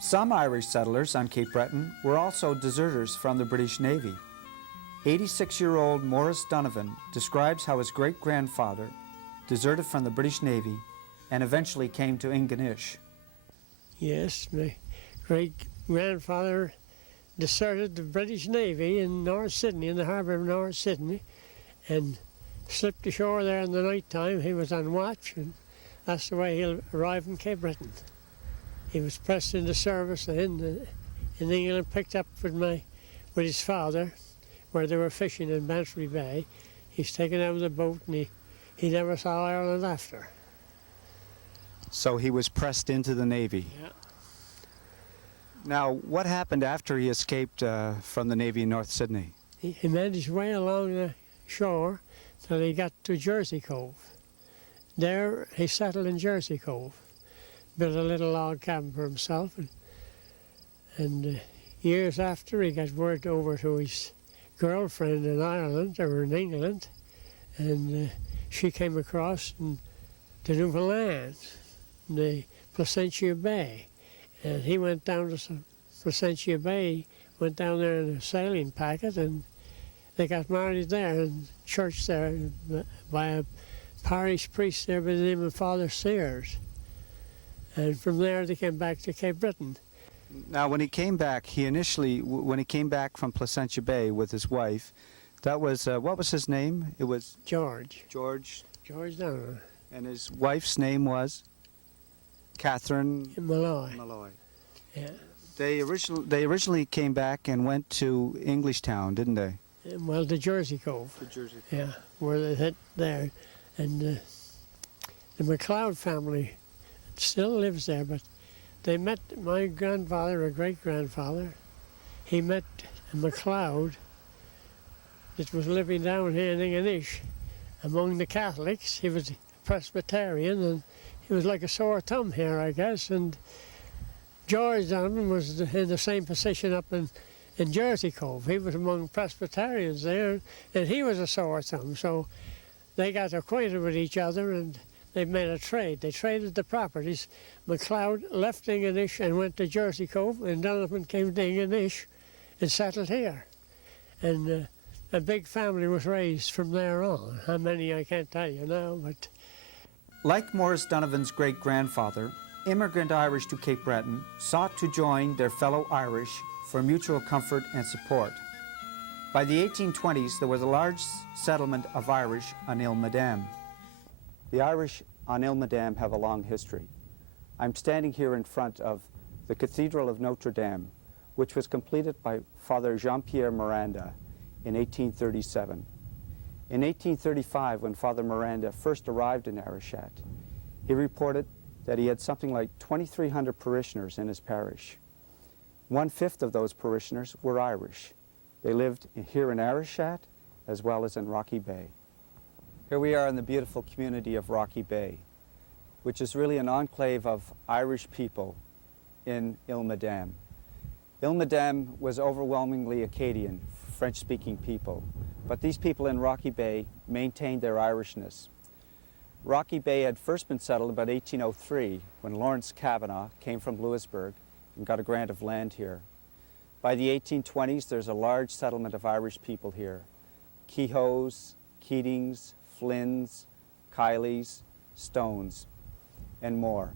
Some Irish settlers on Cape Breton were also deserters from the British Navy. 86-year-old Maurice Donovan describes how his great-grandfather deserted from the British Navy and eventually came to Ingonish. Yes, my great-grandfather deserted the British Navy in North Sydney, in the harbour of North Sydney, and slipped ashore there in the night time. He was on watch, and that's the way he arrived in Cape Breton. He was pressed into service in England, picked up with his father, where they were fishing in Bantry Bay. He's taken out of the boat, and he never saw Ireland after. So he was pressed into the Navy. Yeah. Now, what happened after he escaped from the Navy in North Sydney? He made his way along the shore till he got to Jersey Cove. There he settled in Jersey Cove, built a little log cabin for himself, and years after he got word over to his girlfriend in Ireland, or in England, and she came across to Newfoundland, the Placentia Bay, and he went down to Placentia Bay, went down there in a sailing packet, and they got married there in church there by a parish priest there by the name of Father Sears. And from there they came back to Cape Breton. Now, when he came back, when he came back from Placentia Bay with his wife, that was, what was his name? It was? George. George Donovan. And his wife's name was? Catherine? Malloy. Malloy. Yeah. They originally came back and went to Englishtown, didn't they? Well, to Jersey Cove. To Jersey Cove. Yeah, where they hit there. And the MacLeod family still lives there, but they met my grandfather, or great-grandfather. He met a MacLeod that was living down here in Ingonish among the Catholics. He was Presbyterian, and he was like a sore thumb here, I guess. And George Donovan was in the same position up in Jersey Cove. He was among Presbyterians there, and he was a sore thumb. So they got acquainted with each other, and they made a trade. They traded the properties. MacLeod left Ingonish and went to Jersey Cove, and Donovan came to Ingonish and settled here. And a big family was raised from there on. How many, I can't tell you now, but... Like Maurice Donovan's great-grandfather, immigrant Irish to Cape Breton sought to join their fellow Irish for mutual comfort and support. By the 1820s, there was a large settlement of Irish on Ile Madame. The Irish on Ile Madame have a long history. I'm standing here in front of the Cathedral of Notre Dame, which was completed by Father Jean-Pierre Miranda in 1837. In 1835, when Father Miranda first arrived in Arishat, he reported that he had something like 2,300 parishioners in his parish. 1/5 of those parishioners were Irish. They lived here in Arishat as well as in Rocky Bay. Here we are in the beautiful community of Rocky Bay, which is really an enclave of Irish people in Ile Madame. Ile Madame was overwhelmingly Acadian, French-speaking people, but these people in Rocky Bay maintained their Irishness. Rocky Bay had first been settled about 1803 when Lawrence Kavanagh came from Louisbourg and got a grant of land here. By the 1820s, there's a large settlement of Irish people here. Kehoes, Keatings, Flynns, Kileys, Stones, and more.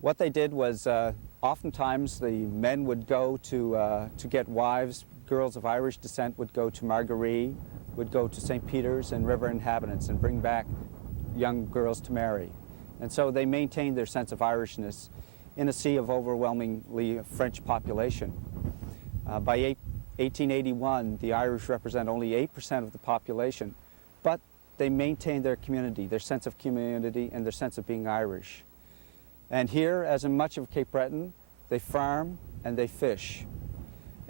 What they did was oftentimes the men would go to get wives. Girls of Irish descent would go to Margaree, would go to St. Peter's and river inhabitants and bring back young girls to marry. And so they maintained their sense of Irishness in a sea of overwhelmingly French population. By 1881, the Irish represent only 8% of the population, but they maintained their community, their sense of community, and their sense of being Irish. And here, as in much of Cape Breton, they farm and they fish.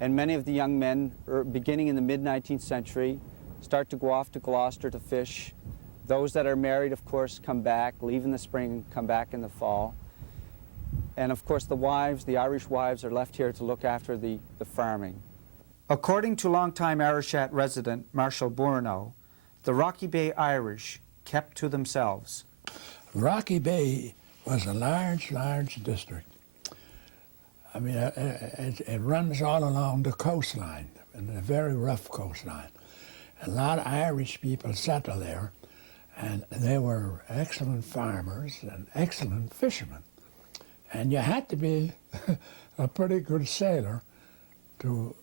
And many of the young men, beginning in the mid-19th century, start to go off to Gloucester to fish. Those that are married, of course, come back, leave in the spring, come back in the fall. And of course, the wives, the Irish wives, are left here to look after the farming. According to longtime Arishat resident Marshall Bourneau, the Rocky Bay Irish kept to themselves. Rocky Bay was a large district. I mean, it runs all along the coastline, and a very rough coastline. A lot of Irish people settled there, and they were excellent farmers and excellent fishermen. And you had to be a pretty good sailor to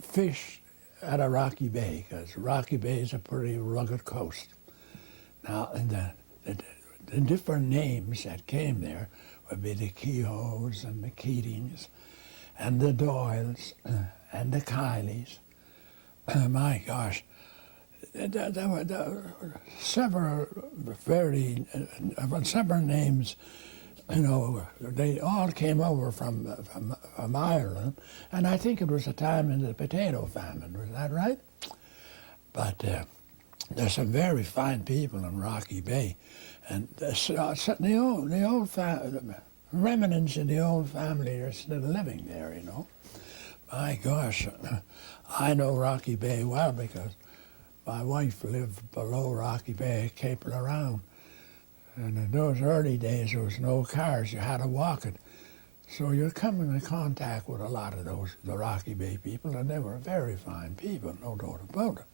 fish at a rocky bay, because Rocky Bay is a pretty rugged coast. Now, and the different names that came there would be the Kehoes and the Keatings and the Doyles and the Kileys. My gosh, there were several several names. You know, they all came over from Ireland, and I think it was a time in the potato famine. Was that right? But there's some very fine people in Rocky Bay, and the old remnants of the old family are still living there. You know, my gosh, I know Rocky Bay well because my wife lived below Rocky Bay, Cape Breton. And in those early days, there was no cars. You had to walk it. So you're coming in contact with a lot of the Rocky Bay people, and they were very fine people, no doubt about it.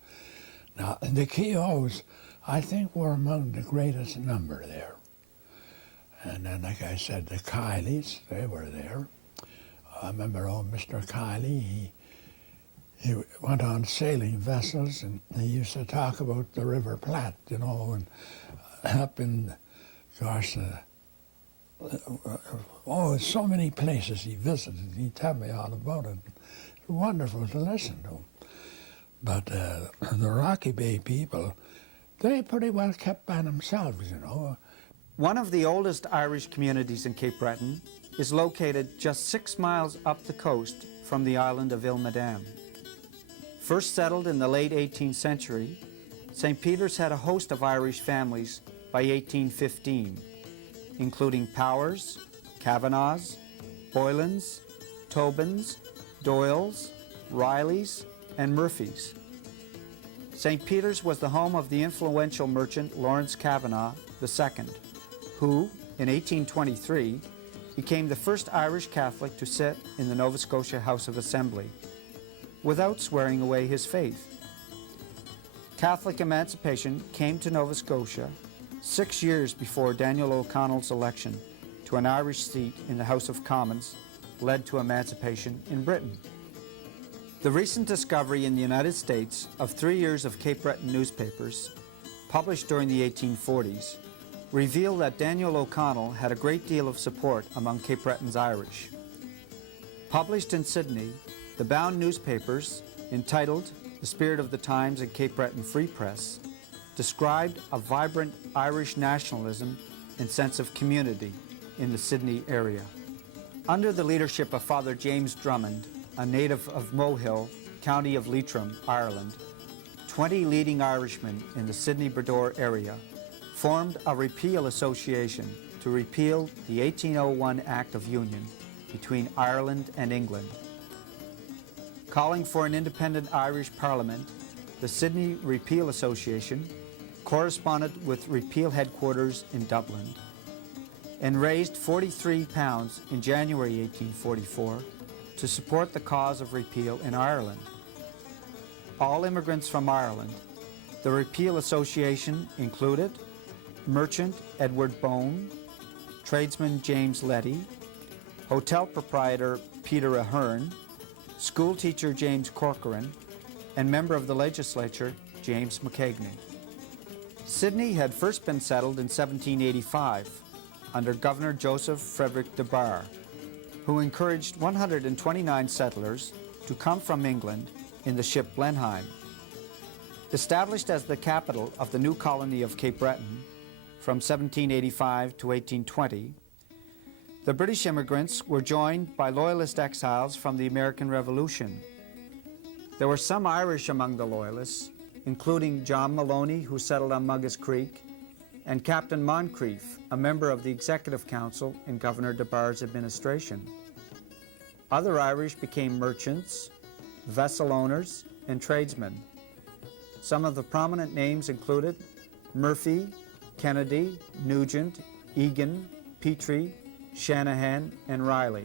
Now, the Kehoes, I think, were among the greatest number there. And then, like I said, the Kileys, they were there. I remember old Mr. Kiley, he went on sailing vessels, and he used to talk about the River Platte, you know, and up in, gosh, so many places he visited. He'd tell me all about it. It's wonderful to listen to him. But the Rocky Bay people, they pretty well kept by themselves, you know. One of the oldest Irish communities in Cape Breton is located just 6 miles up the coast from the island of Ile-Madame. First settled in the late 18th century, St. Peter's had a host of Irish families by 1815, including Powers, Kavanaghs, Boylans, Tobins, Doyles, Rileys, and Murphys. St. Peter's was the home of the influential merchant Lawrence Kavanagh II, who, in 1823, became the first Irish Catholic to sit in the Nova Scotia House of Assembly, without swearing away his faith. Catholic emancipation came to Nova Scotia 6 years before Daniel O'Connell's election to an Irish seat in the House of Commons led to emancipation in Britain. The recent discovery in the United States of 3 years of Cape Breton newspapers, published during the 1840s, reveal that Daniel O'Connell had a great deal of support among Cape Breton's Irish. Published in Sydney, the bound newspapers, entitled The Spirit of the Times and Cape Breton Free Press, described a vibrant Irish nationalism and sense of community in the Sydney area. Under the leadership of Father James Drummond, a native of Mohill, County of Leitrim, Ireland, 20 leading Irishmen in the Sydney-Brador area formed a repeal association to repeal the 1801 Act of Union between Ireland and England. Calling for an independent Irish Parliament, the Sydney Repeal Association corresponded with Repeal headquarters in Dublin and raised £43 in January 1844 to support the cause of repeal in Ireland. All immigrants from Ireland, the Repeal Association included merchant Edward Bone, tradesman James Letty, hotel proprietor Peter Ahern, school teacher James Corcoran, and member of the legislature James McKegney. Sydney had first been settled in 1785 under Governor Joseph Frederick de Barre, who encouraged 129 settlers to come from England in the ship Blenheim. Established as the capital of the new colony of Cape Breton from 1785 to 1820, the British immigrants were joined by Loyalist exiles from the American Revolution. There were some Irish among the Loyalists, including John Maloney, who settled on Muggus Creek, and Captain Moncrief, a member of the Executive Council in Governor de Barre's administration. Other Irish became merchants, vessel owners, and tradesmen. Some of the prominent names included Murphy, Kennedy, Nugent, Egan, Petrie, Shanahan, and Riley.